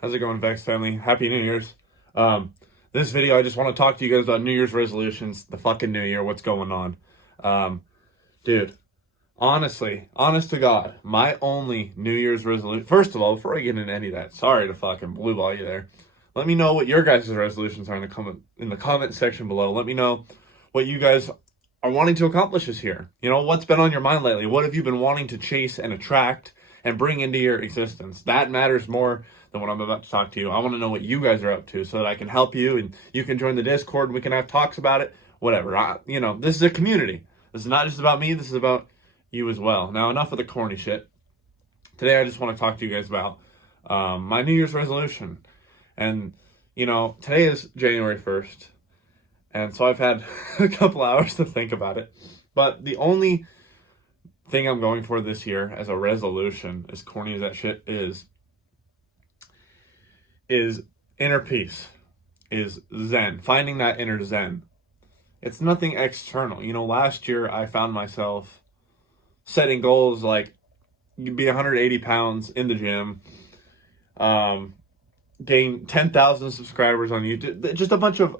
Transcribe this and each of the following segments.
How's it going, VEXED family? Happy New Year's. This video, I just want to talk to you guys about New Year's resolutions, the fucking New Year, what's going on. Dude, honestly, honest to God, my only New Year's resolution, first of all, before I get into any of that, sorry to fucking blue ball you there. Let me know what your guys' resolutions are in the comment section below. Let me know what you guys are wanting to accomplish this year. You know, what's been on your mind lately? What have you been wanting to chase and attract and bring into your existence? That matters more than what I'm about to talk to you. I want to know what you guys are up to so that I can help you and you can join the Discord and we can have talks about it, whatever. This is a community. This is not just about me. This is about you as well. Now, enough of the corny shit. Today, I just want to talk to you guys about my New Year's resolution. And, today is January 1st. And so I've had a couple hours to think about it. But the only thing I'm going for this year as a resolution, as corny as that shit is inner peace, is Zen, finding that inner Zen. It's nothing external. Last year I found myself setting goals like you'd be 180 pounds in the gym, gain 10,000 subscribers on YouTube, just a bunch of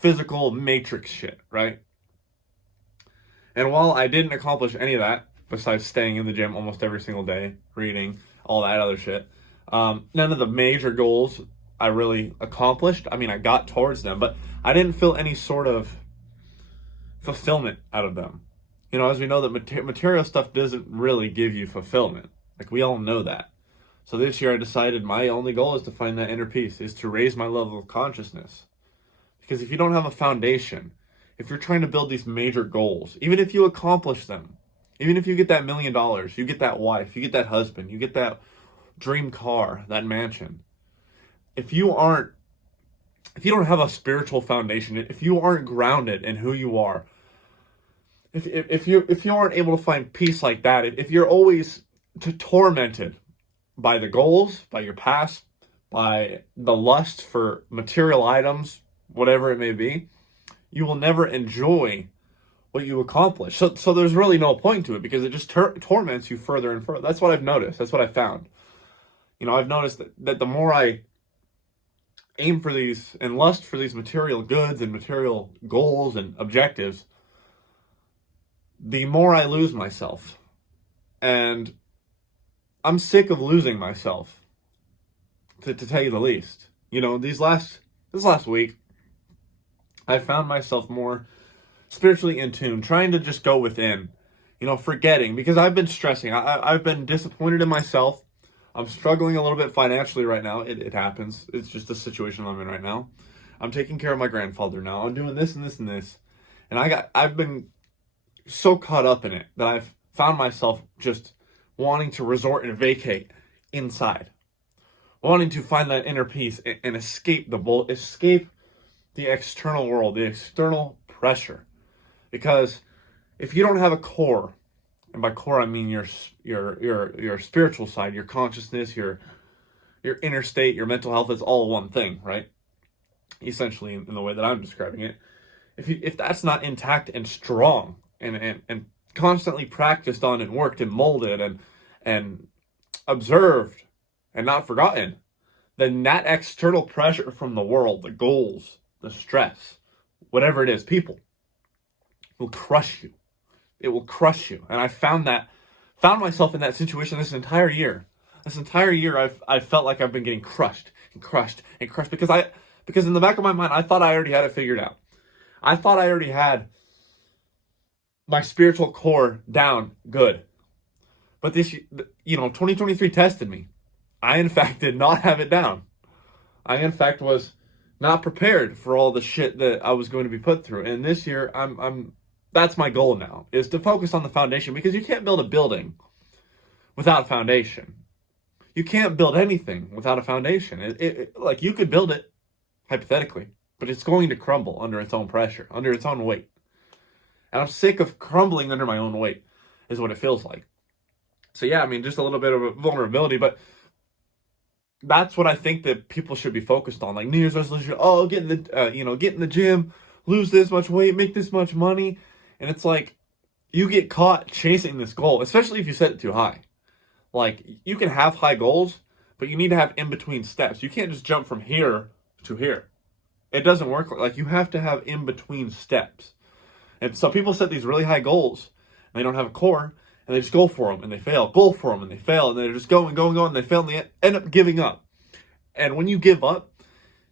physical matrix shit, right? And while I didn't accomplish any of that, besides staying in the gym almost every single day, reading, all that other shit, none of the major goals I really accomplished. I mean, I got towards them, but I didn't feel any sort of fulfillment out of them. As we know that material stuff doesn't really give you fulfillment. Like, we all know that. So this year I decided my only goal is to find that inner peace, is to raise my level of consciousness. Because if you don't have a foundation, if you're trying to build these major goals, even if you accomplish them, even if you get that $1 million, you get that wife, you get that husband, you get that dream car, that mansion. If you don't have a spiritual foundation, if you aren't grounded in who you are, if you aren't able to find peace like that, if you're always tormented by the goals, by your past, by the lust for material items, whatever it may be, you will never enjoy what you accomplish. So there's really no point to it, because it just torments you further and further. That's what I've noticed. That's what I found. I've noticed that the more I aim for these and lust for these material goods and material goals and objectives, the more I lose myself. And I'm sick of losing myself, to tell you the least. This last week, I found myself more spiritually in tune, trying to just go within, forgetting, because I've been stressing. I've been disappointed in myself. I'm struggling a little bit financially right now. It happens. It's just the situation I'm in right now. I'm taking care of my grandfather now. I'm doing this and this and this. And I've been so caught up in it that I've found myself just wanting to resort and vacate inside. Wanting to find that inner peace and escape the external world, the external pressure. Because if you don't have a core, and by core I mean your spiritual side, your consciousness, your inner state, your mental health, is all one thing, right? Essentially, in the way that I'm describing it. If that's not intact and strong and constantly practiced on and worked and molded and observed and not forgotten, then that external pressure from the world, the goals, the stress, whatever it is, people, will crush you. It will crush you. And I found myself in that situation this entire year. This entire year, I felt like I've been getting crushed and crushed and crushed because in the back of my mind, I thought I already had it figured out. I thought I already had my spiritual core down good. But 2023 tested me. I, in fact, did not have it down. I, in fact, was not prepared for all the shit that I was going to be put through. And this year, that's my goal now, is to focus on the foundation, because you can't build a building without a foundation. You can't build anything without a foundation. Like, you could build it, hypothetically, but it's going to crumble under its own pressure, under its own weight. And I'm sick of crumbling under my own weight, is what it feels like. So yeah, just a little bit of a vulnerability, but that's what I think that people should be focused on. Like, New Year's resolution, get in the gym, lose this much weight, make this much money. And it's like, you get caught chasing this goal, especially if you set it too high. Like, you can have high goals, but you need to have in between steps. You can't just jump from here to here. It doesn't work like you have to have in between steps. And so people set these really high goals and they don't have a core and they just go for them and they fail, go for them and they fail, and they're just going, and they fail and they end up giving up. And when you give up,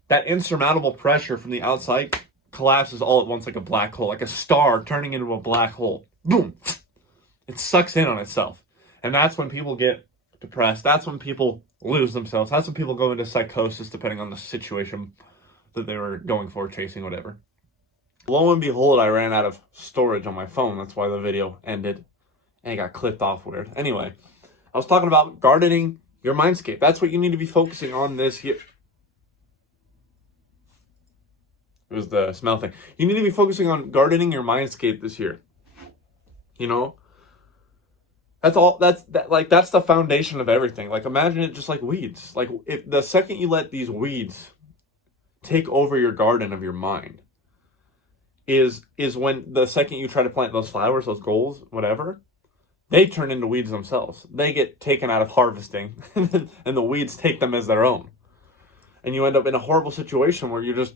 that insurmountable pressure from the outside collapses all at once like a black hole, like a star turning into a black hole. Boom! It sucks in on itself. And that's when people get depressed. That's when people lose themselves. That's when people go into psychosis, depending on the situation that they were going for, chasing, whatever. Lo and behold, I ran out of storage on my phone. That's why the video ended and it got clipped off weird. Anyway, I was talking about gardening your mindscape. That's what you need to be focusing on this year. It was the smell thing. You need to be focusing on gardening your mindscape this year. You know? That's all. That's the foundation of everything. Like, imagine it just like weeds. Like, if the second you let these weeds take over your garden of your mind is when the second you try to plant those flowers, those goals, whatever, they turn into weeds themselves. They get taken out of harvesting and the weeds take them as their own. And you end up in a horrible situation where you just,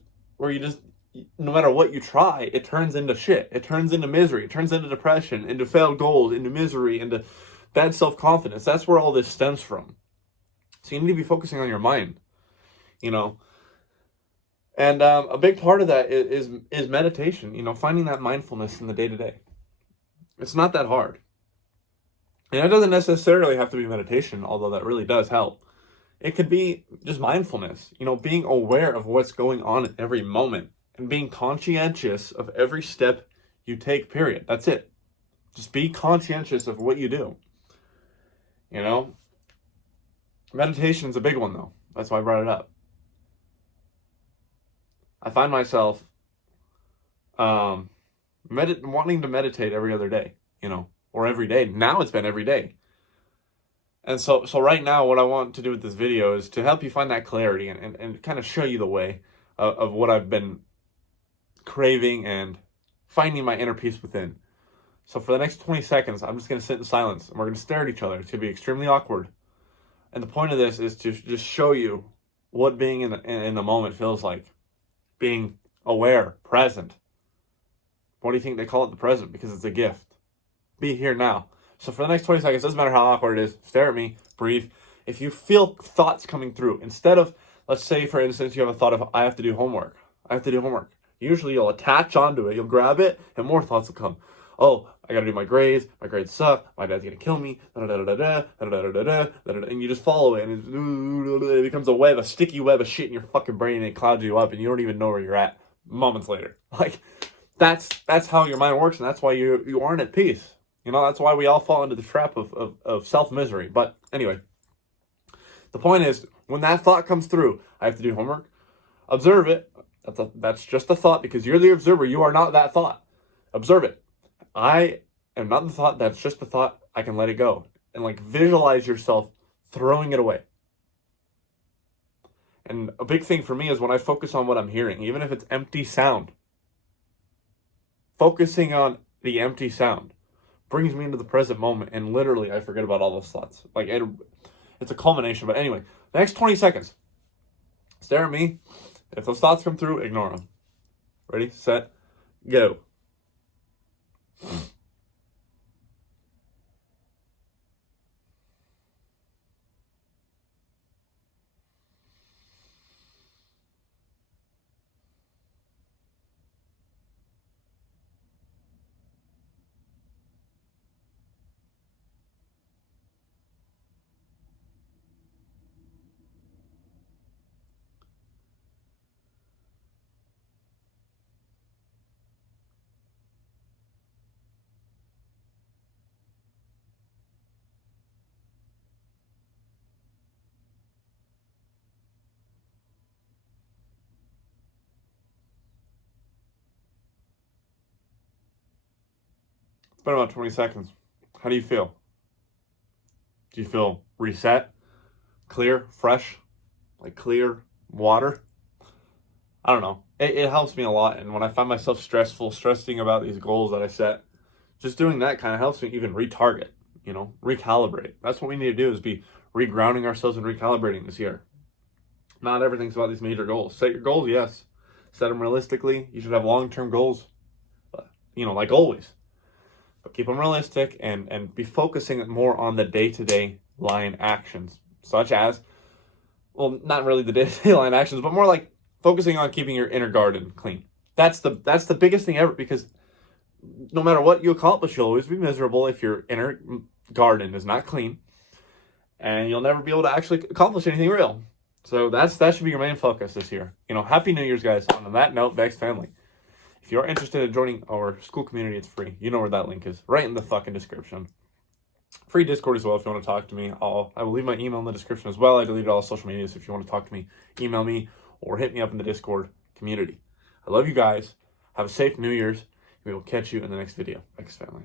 no matter what you try, it turns into shit. It turns into misery. It turns into depression, into failed goals, into misery, into bad self-confidence. That's where all this stems from. So you need to be focusing on your mind, you know. And a big part of that is meditation, you know, finding that mindfulness in the day-to-day. It's not that hard. And it doesn't necessarily have to be meditation, although that really does help. It could be just mindfulness, you know, being aware of what's going on at every moment and being conscientious of every step you take, period. That's it. Just be conscientious of what you do. You know? Meditation is a big one, though. That's why I brought it up. I find myself wanting to meditate every other day, you know, or every day. Now it's been every day. And so right now, what I want to do with this video is to help you find that clarity and kind of show you the way of what I've been craving and finding my inner peace within. So for the next 20 seconds, I'm just going to sit in silence and we're going to stare at each other. It's going to be extremely awkward. And the point of this is to just show you what being in the moment feels like. Being aware, present. What do you think they call it the present? Because it's a gift. Be here now. So for the next 20 seconds, doesn't matter how awkward it is, stare at me, breathe. If you feel thoughts coming through, instead of, let's say, for instance, you have a thought of, I have to do homework. Usually you'll attach onto it, you'll grab it, and more thoughts will come. Oh, I gotta do my grades suck, my dad's gonna kill me, and you just follow it, and it becomes a sticky web of shit in your fucking brain, and it clouds you up, and you don't even know where you're at moments later. Like, that's how your mind works, and that's why you aren't at peace. You know, that's why we all fall into the trap of self-misery. But anyway, the point is, when that thought comes through, I have to do homework, observe it. That's just a thought, because you're the observer. You are not that thought. Observe it. I am not the thought. That's just the thought. I can let it go. And like visualize yourself throwing it away. And a big thing for me is when I focus on what I'm hearing, even if it's empty sound, focusing on the empty sound brings me into the present moment, and literally I forget about all those thoughts. Like, it's a culmination. But anyway, the next 20 seconds, stare at me. If those thoughts come through, ignore them. Ready, set, go. It's been about 20 seconds. How do you feel? Do you feel reset, clear, fresh, like clear water? I don't know. It helps me a lot. And when I find myself stressing about these goals that I set, just doing that kind of helps me even retarget. you know, recalibrate. That's what we need to do, is be regrounding ourselves and recalibrating this year. Not everything's about these major goals. Set your goals, yes. Set them realistically. You should have long-term goals, you know, like always. But keep them realistic and be focusing more on the day-to-day line actions, such as, well, not really the day-to-day line actions, but more like focusing on keeping your inner garden clean. That's the biggest thing ever, because no matter what you accomplish, you'll always be miserable if your inner garden is not clean, and you'll never be able to actually accomplish anything real. So that should be your main focus this year. You know, Happy New Year's, guys. On that note, VEXED family, if you're interested in joining our school community, it's free. You know where that link is, right in the fucking description. Free Discord as well if you want to talk to me. I will leave my email in the description as well. I deleted all social media, so if you want to talk to me, email me or hit me up in the Discord community. I love you guys. Have a safe New Year's. We will catch you in the next video. VEXED family.